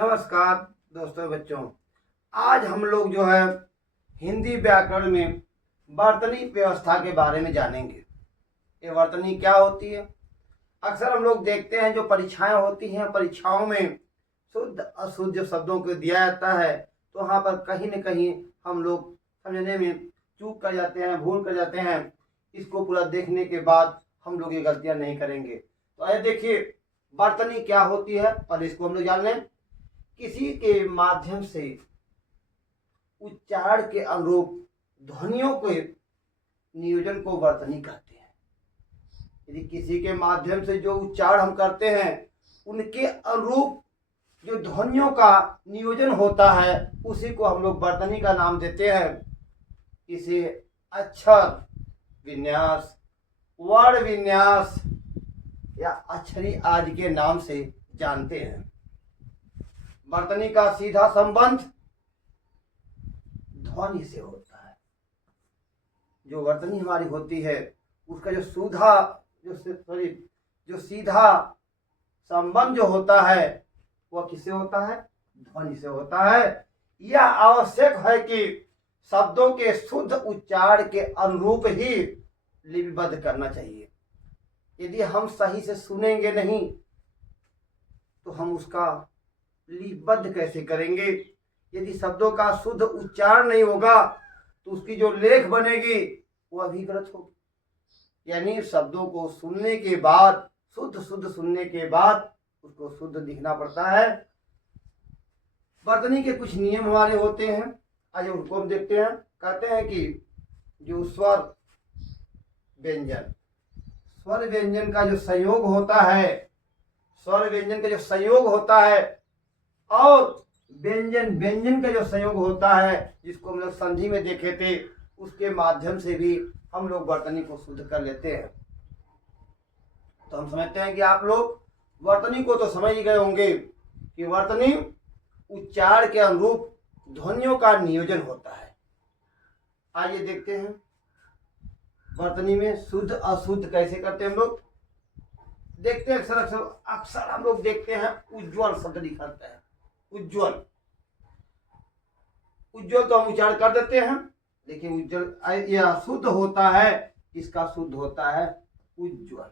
नमस्कार दोस्तों बच्चों, आज हम लोग जो है हिंदी व्याकरण में वर्तनी व्यवस्था के बारे में जानेंगे। ये वर्तनी क्या होती है? अक्सर हम लोग देखते हैं जो परीक्षाएं होती हैं, परीक्षाओं में शुद्ध अशुद्ध शब्दों को दिया जाता है, तो वहाँ पर कहीं न कहीं हम लोग समझने में चूक कर जाते हैं, भूल कर जाते हैं। इसको पूरा देखने के बाद हम लोग ये गलतियां नहीं करेंगे। तो आइए देखिए वर्तनी क्या होती है, पहले इसको हम लोग जान लें। किसी के माध्यम से उच्चारण के अनुरूप ध्वनियों के नियोजन को वर्तनी कहते हैं। यदि किसी के माध्यम से जो उच्चारण हम करते हैं उनके अनुरूप जो ध्वनियों का नियोजन होता है उसी को हम लोग वर्तनी का नाम देते हैं। इसे अक्षर विन्यास, वर्ण विन्यास या अक्षरी आदि के नाम से जानते हैं। वर्तनी का सीधा संबंध ध्वनि से होता है। जो वर्तनी हमारी होती है उसका जो सीधा संबंध जो होता है वह किससे होता है? ध्वनि से होता है। यह आवश्यक है कि शब्दों के शुद्ध उच्चारण के अनुरूप ही लिपिबद्ध करना चाहिए। यदि हम सही से सुनेंगे नहीं तो हम उसका लिपिबद्ध कैसे करेंगे? यदि शब्दों का शुद्ध उच्चारण नहीं होगा तो उसकी जो लेख बनेगी वह भी गलत होगी। यानी शब्दों को सुनने के बाद शुद्ध सुनने के बाद उसको शुद्ध लिखना पड़ता है। वर्तनी के कुछ नियम हमारे होते हैं, आज उनको हम देखते हैं। कहते हैं कि जो स्वर व्यंजन का जो संयोग होता है, स्वर व्यंजन का जो संयोग होता है और व्यंजन का जो संयोग होता है, जिसको हम लोग संधि में देखे थे, उसके माध्यम से भी हम लोग वर्तनी को शुद्ध कर लेते हैं। तो हम समझते हैं कि आप लोग वर्तनी को तो समझ ही गए होंगे कि वर्तनी उच्चारण के अनुरूप ध्वनियों का नियोजन होता है। आइए देखते हैं वर्तनी में शुद्ध अशुद्ध कैसे करते हैं हम लोग। देखते हैं अक्सर हम लोग देखते हैं उज्ज्वल शब्द लिखता है। उज्ज्वल तो हम उच्चारण कर देते हैं, लेकिन उज्ज्वल यह शुद्ध होता है। इसका शुद्ध होता है उज्ज्वल।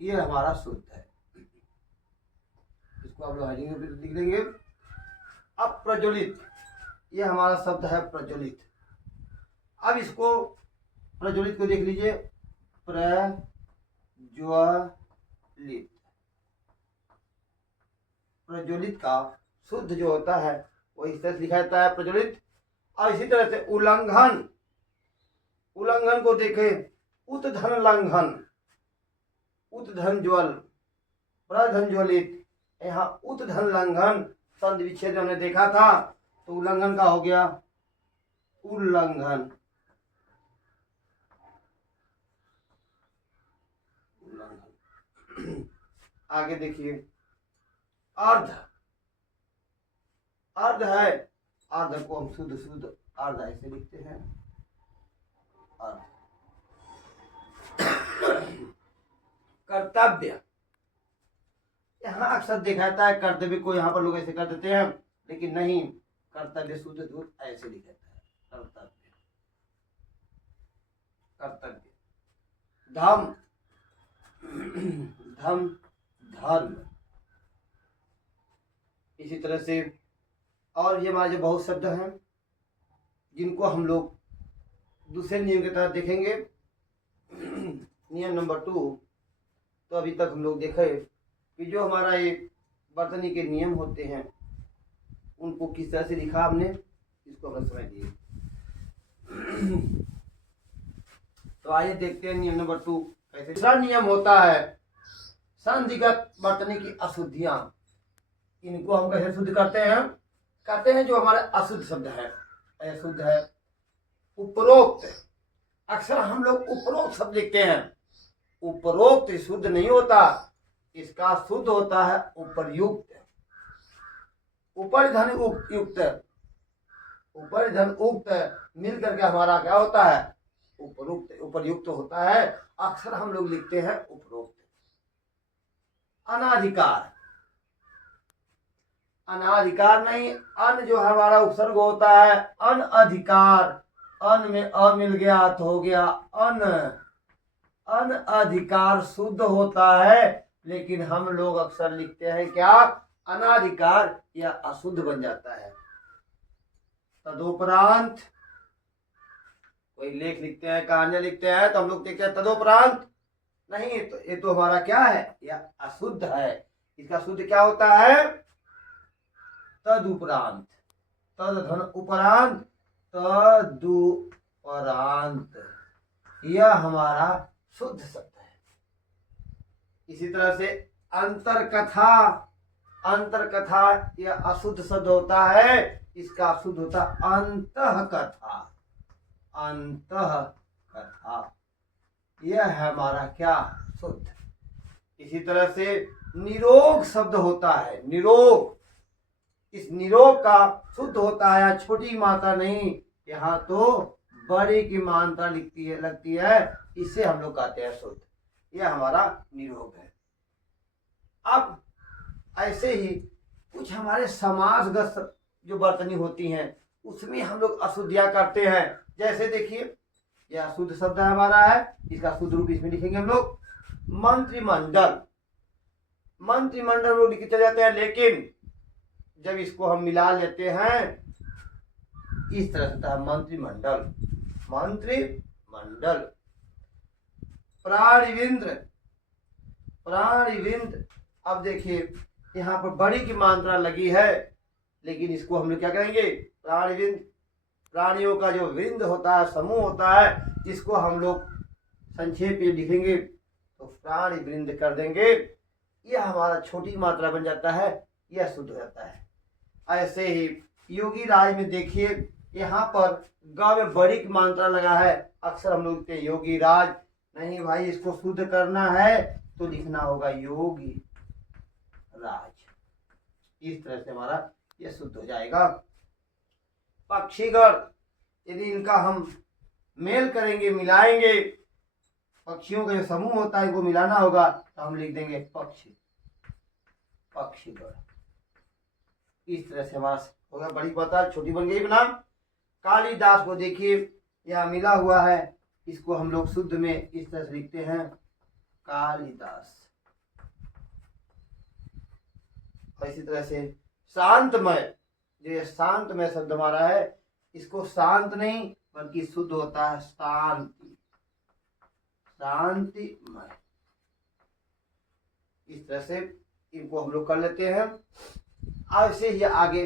ये हमारा शुद्ध है। इसको आप लोग हेडिंग में लिख देंगे। अप्रज्वलित, ये हमारा शब्द है प्रज्वलित। अब इसको प्रज्वलित को देख लीजिए, प्रज्वलित। प्रज्वलित का शुद्ध जो होता है वो इस तरह से लिखा जाता है, प्रज्वलित। और इसी तरह से उल्लंघन को देखें, उत्धन लंघन, उत्धन ज्वल, प्रधन ज्वलित। यहाँ उत्धन लंघन संधि विच्छेद हमने देखा था, तो उल्लंघन का हो गया उल्लंघन। आगे देखिए अर्ध है। अर्ध को हम शुद्ध अर्ध ऐसे लिखते हैं, अर्ध। कर्तव्य, यहाँ अक्सर देखा जाता है कर्तव्य को यहाँ पर लोग ऐसे कर देते हैं, लेकिन नहीं, कर्तव्य शुद्ध दूर ऐसे लिखा जाता है, कर्तव्य। धम, धर्म। इसी तरह से और ये हमारे जो बहुत शब्द हैं जिनको हम लोग दूसरे नियम के तहत देखेंगे। नियम नंबर 2, तो अभी तक हम लोग देखे कि जो हमारा ये वर्तनी के नियम होते हैं उनको किस तरह से लिखा हमने, इसको हम समझिए। तो आइए देखते हैं नियम नंबर 2 कैसे। दूसरा नियम होता है संधिगत वर्तनी की अशुद्धियां। इनको हम कैसे शुद्ध करते हैं? कहते हैं जो हमारे अशुद्ध शब्द है, अशुद्ध है। उपरोक्त, अक्सर हम लोग उपरोक्त शब्द लिखते हैं। उपरोक्त शुद्ध नहीं होता, इसका शुद्ध होता है उपर्युक्त। उपरिधन युक्त, उपरिधन उक्त मिल करके हमारा क्या होता है? उपरुक्त, उपर्युक्त होता है। अक्सर हम लोग लिखते हैं उपरोक्त। अनाधिकार, अनाधिकार नहीं, अन जो हमारा उपसर्ग होता है, अनअधिकार, अन में अ मिल गया तो हो गया अन, अनअधिकार शुद्ध होता है, लेकिन हम लोग अक्सर लिखते हैं क्या, अनाधिकार, या अशुद्ध बन जाता है। तदोपरांत कोई लेख लिखते हैं, कहानियां लिखते हैं, तो हम लोग देखते हैं तदोपरांत, नहीं तो ये तो हमारा क्या है, यह अशुद्ध है। इसका शुद्ध क्या होता है, तदुपरांत, तद धन उपरांत, तदुपरांत, यह हमारा शुद्ध शब्द है। इसी तरह से अंतरकथा, अंतरकथा यह अशुद्ध शब्द होता है, इसका शुद्ध होता अंतःकथा, अंतःकथा, यह है हमारा क्या, शुद्ध। इसी तरह से निरोग शब्द होता है, निरोग, इस निरोग का शुद्ध होता है छोटी मात्रा नहीं, यहाँ तो बड़ी की मात्रा लगती है, इसे हम लोग कहते हैं शुद्ध, यह हमारा निरोग है। अब ऐसे ही कुछ हमारे समासगत जो बर्तनी होती हैं उसमें हम लोग अशुद्धियां करते हैं। जैसे देखिए यह शुद्ध शब्द हमारा है, इसका शुद्ध रूप इसमें लिखेंगे हम लोग मंत्रिमंडल, मंत्रिमंडल लोग लिखे चले जाते हैं, लेकिन जब इसको हम मिला लेते हैं इस तरह से होता है मंत्रिमंडल, मंत्रिमंडल। प्राणिविंद्र, प्राणिविंद्र, अब देखिए यहाँ पर बड़ी की मात्रा लगी है, लेकिन इसको हम लोग क्या करेंगे, प्राणिविंद्र, प्राणियों का जो विंद होता है, समूह होता है, इसको हम लोग संक्षेप में लिखेंगे तो प्राणिवृंद कर देंगे, यह हमारा छोटी मात्रा बन जाता है, यह शुद्ध हो जाता है। ऐसे ही योगी राज में देखिए यहाँ पर ग में बड़ी की मात्रा लगा है, अक्सर हम लोग लिखते हैं योगी राज, नहीं भाई इसको शुद्ध करना है तो लिखना होगा योगी राज, इस तरह से हमारा यह शुद्ध हो जाएगा। पक्षीगण, यदि इनका हम मेल करेंगे, मिलाएंगे, पक्षियों का जो समूह होता है इनको मिलाना होगा तो हम लिख देंगे पक्षी, पक्षीगण, इस तरह से हमारा होगा। बड़ी पता छोटी बन गई बना। कालिदास को देखिए यहाँ मिला हुआ है, इसको हम लोग शुद्ध में इस तरह से लिखते हैं कालिदास। और इसी तरह से शांतमय, जो शांतमय शब्द हमारा है, इसको शांत नहीं बल्कि शुद्ध होता है शांति, शांतिमय, इस तरह से इनको हम लोग कर लेते हैं। ऐसे ही आगे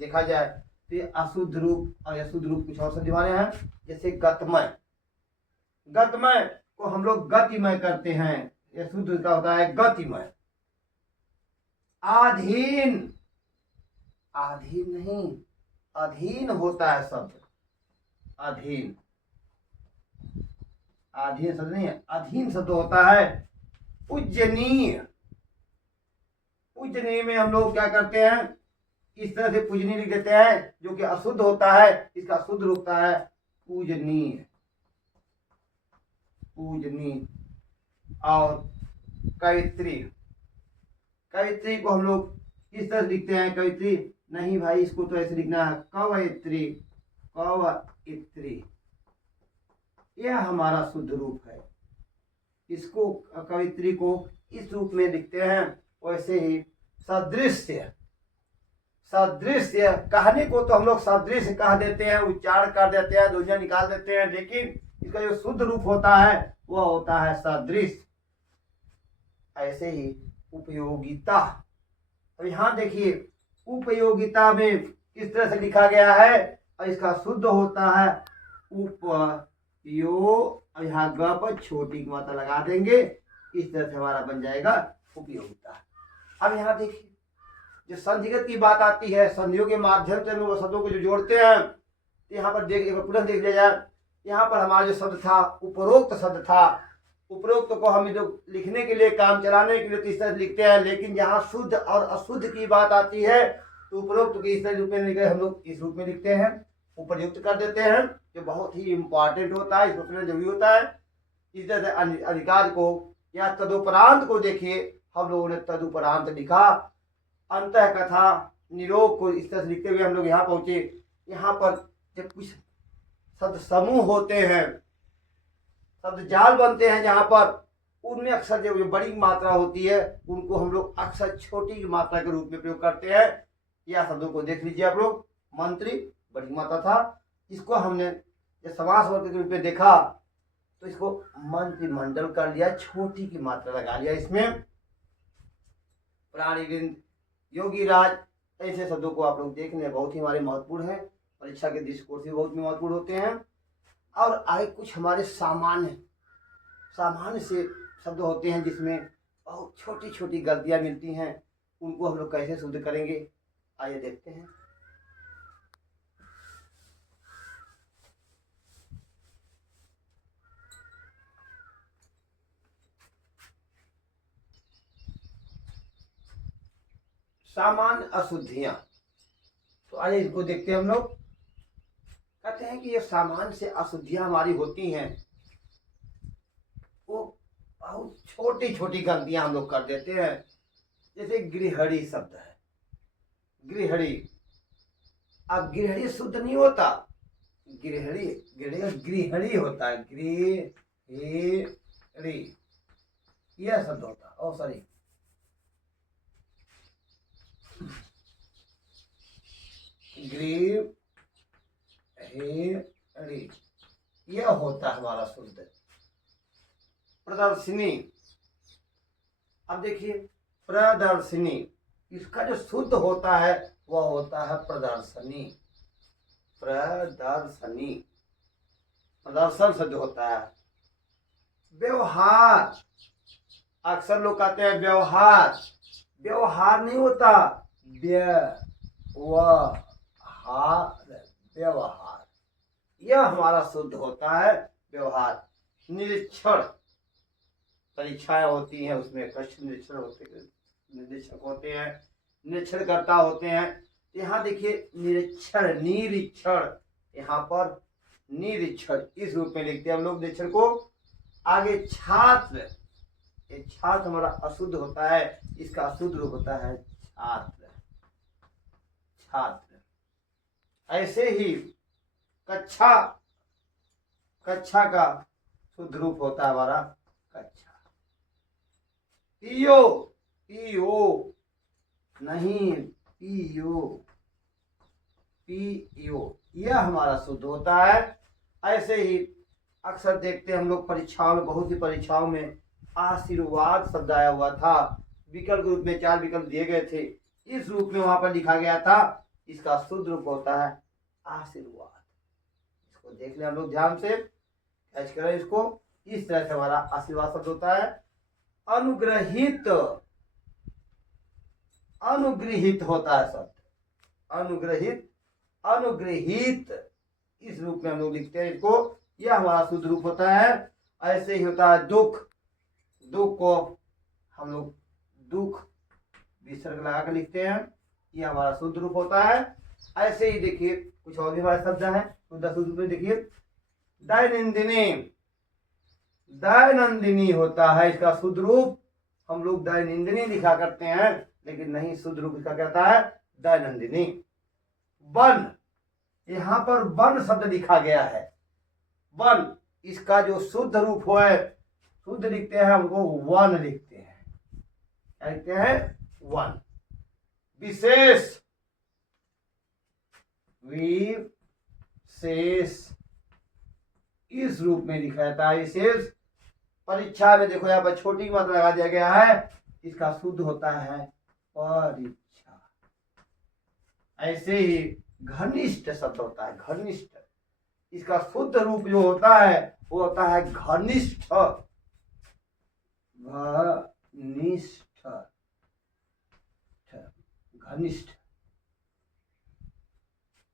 देखा जाए तो अशुद्ध रूप और अशुद्ध रूप कुछ और शब्द हमारे हैं, जैसे गतमय, गतमय को हम लोग गतिमय करते हैं, यह शुद्ध का होता है गतिमय। आधीन, आधीन नहीं, अधीन होता है शब्द, अधीन, अधीन शब्द नहीं है, अधीन शब्द होता है पूजनीय। पूजनीय में हम लोग क्या करते हैं, इस तरह से पूजनीय लिख देते हैं, जो कि अशुद्ध होता है, इसका शुद्ध रूप है पूजनीय, पूजनीय। और कवित्री, कवित्री को हम लोग इस तरह लिखते हैं, कवित्री नहीं भाई इसको तो ऐसे लिखना है कवयित्री, कवयित्री, यह हमारा शुद्ध रूप है। इसको कवित्री को इस रूप में लिखते हैं। वैसे ही सदृश्य, सदृश्य कहने को तो हम लोग सदृश्य कह देते हैं, उच्चारण कर देते हैं, दूरियां निकाल देते हैं, लेकिन इसका जो शुद्ध रूप होता है वह होता है सदृश। ऐसे ही उपयोगिता, अब यहाँ देखिए उपयोगिता में इस तरह से लिखा गया है और इसका शुद्ध होता है उपयोग, यहाँ ग पर छोटी की मात्रा लगा देंगे, इस तरह से हमारा बन जाएगा उपयोगिता। अब यहाँ देखिए जो संधिगत की बात आती है, संधियों के माध्यम से हम शब्दों को जो जोड़ते हैं, यहाँ पर पुनः देख लिया जाए, यहाँ पर हमारा जो शब्द था उपरोक्त शब्द था, उपरोक्त को हम जो लिखने के लिए, काम चलाने के लिए तो इस तरह लिखते हैं, लेकिन जहाँ शुद्ध और अशुद्ध की बात आती है तो उपरोक्त के इस तरह रूप में लिखे, हम लोग इस रूप में लिखते हैं, उपयुक्त कर देते हैं, जो बहुत ही इम्पोर्टेंट होता है, इसको जरूरी होता है। इस तरह से अधिकार को या तदोपरांत को देखिए हम लोगों ने तदुपरांत लिखा। अंतः कथा निरोग को इस तरह से लिखते हुए हम लोग यहाँ पहुंचे। यहाँ पर जब कुछ शब्द समूह होते हैं, शब्द जाल बनते हैं, जहाँ पर उनमें अक्सर जो बड़ी मात्रा होती है उनको हम लोग अक्सर छोटी मात्रा के रूप में प्रयोग करते हैं। या शब्दों को देख लीजिए आप लोग। मंत्री बड़ी मात्रा था, इसको हमने जब समास वर्ग के रूप में देखा तो इसको मंत्रिमंडल कर लिया, छोटी की मात्रा लगा लिया इसमें। प्राणीवृंद, योगी राज, ऐसे शब्दों को आप लोग देखने बहुत ही हमारे महत्वपूर्ण है, परीक्षा के दृष्टिकोण से बहुत महत्वपूर्ण होते हैं। और आगे कुछ हमारे सामान्य से शब्द होते हैं जिसमें बहुत छोटी छोटी गलतियां मिलती हैं, उनको हम लोग कैसे शुद्ध करेंगे, आइए देखते हैं। सामान्य अशुद्धियां, तो आइए इनको देखते हैं हम लोग। कहते हैं कि ये सामान्य से अशुद्धियां हमारी होती हैं, वो बहुत छोटी छोटी गलतियां हम लोग कर देते हैं। जैसे गृहणी शब्द है, गृहणी। अब गृहणी शुद्ध नहीं होता, गृहणी गृहणी होता है, गृहणी यह शब्द होता है। ओ सॉरी, गृहणी यह होता है हमारा शुद्ध। प्रदर्शनी, अब देखिए प्रदर्शनी, इसका जो शुद्ध होता है वह होता है प्रदर्शनी। प्रदर्शनी, प्रदर्शन शब्द होता है। व्यवहार, अक्सर लोग कहते हैं व्यवहार, व्यवहार नहीं होता, व्यवहार यह हमारा शुद्ध होता है व्यवहार। निरीक्षण, परीक्षाएं होती हैं उसमें प्रश्न निरीक्षण होते हैं, निरीक्षक होते हैं, निरीक्षणकर्ता होते हैं। यहाँ देखिए निरीक्षण, निरीक्षण, यहाँ पर निरीक्षण इस रूप में लिखते हैं हम लोग निरीक्षण को। आगे छात्र, ये छात्र हमारा अशुद्ध होता है, इसका अशुद्ध रूप होता है छात्र। छात्र, ऐसे ही कक्षा, कक्षा का शुद्ध रूप होता है हमारा कक्षा। पियो, पियो नहीं, पियो, पियो यह हमारा शुद्ध होता है। ऐसे ही अक्सर देखते हैं हम लोग परीक्षाओं में, बहुत सी परीक्षाओं में आशीर्वाद शब्द आया हुआ था, विकल्प रूप में 4 विकल्प दिए गए थे, इस रूप में वहां पर लिखा गया था, इसका शुद्ध रूप होता है आशीर्वाद। इसको देख लें हम लोग ध्यान से, कैच करें इसको। इस तरह से हमारा आशीर्वाद शब्द होता है। अनुग्रहित, अनुग्रहित होता है शब्द, अनुग्रहित, अनुग्रहित इस रूप में हम लोग लिखते हैं इसको, यह हमारा शुद्ध रूप होता है। ऐसे ही होता है दुख, दुख को हम लोग दुख विसर्ग लगा कर लिखते हैं, यह हमारा शुद्ध रूप होता है। ऐसे ही देखिए कुछ और भी हमारे शब्द हैं शुद्ध रूप में, देखिए दैनंदिनी, दैनंदिनी होता है, इसका शुद्ध रूप हम लोग दैनंदिनी लिखा करते हैं, लेकिन नहीं, शुद्ध रूप इसका क्या होता है दैनंदिनी। वन, यहाँ पर वन शब्द लिखा गया है, वन, इसका जो शुद्ध रूप है, शुद्ध लिखते हैं हमको वन लिखते हैं, क्या लिखते हैं वन। विशेष, विशेष इस रूप में लिखा जाता है विशेष। परीक्षा में देखो यहाँ पर छोटी मात्रा लगा दिया गया है, इसका शुद्ध होता है परीक्षा। ऐसे ही घनिष्ठ शब्द होता है, घनिष्ठ, इसका शुद्ध रूप जो होता है वो होता है घनिष्ठ, घनिष्ठ, घनिष्ठ।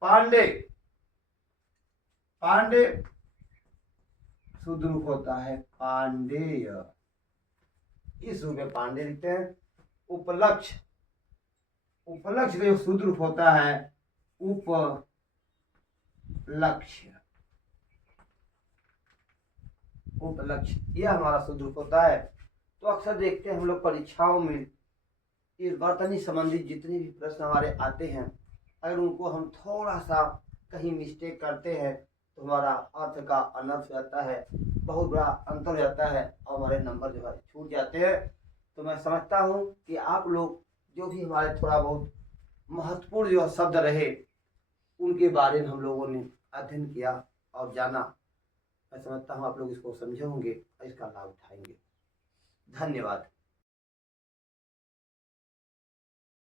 पांडे, पांडे शुद्ध रूप होता है पांडेय, इस रूप में पांडे लिखते हैं। उपलक्ष्य, उपलक्ष्य का जो शुद्ध रूप होता है उपलक्ष्य, उपलक्ष्य यह हमारा शुद्ध रूप होता है। तो अक्सर देखते हैं हम लोग परीक्षाओं में इस वर्तनी संबंधित जितने भी प्रश्न हमारे आते हैं, अगर उनको हम थोड़ा सा कहीं मिस्टेक करते हैं तो हमारा अर्थ का अनर्थ हो जाता है, बहुत बड़ा अंतर हो जाता है और हमारे नंबर जो है छूट जाते हैं। तो मैं समझता हूँ कि आप लोग जो भी हमारे थोड़ा बहुत महत्वपूर्ण जो शब्द रहे उनके बारे में हम लोगों ने अध्ययन किया और जाना। मैं समझता हूँ आप लोग इसको समझे होंगे और इसका लाभ उठाएंगे। धन्यवाद।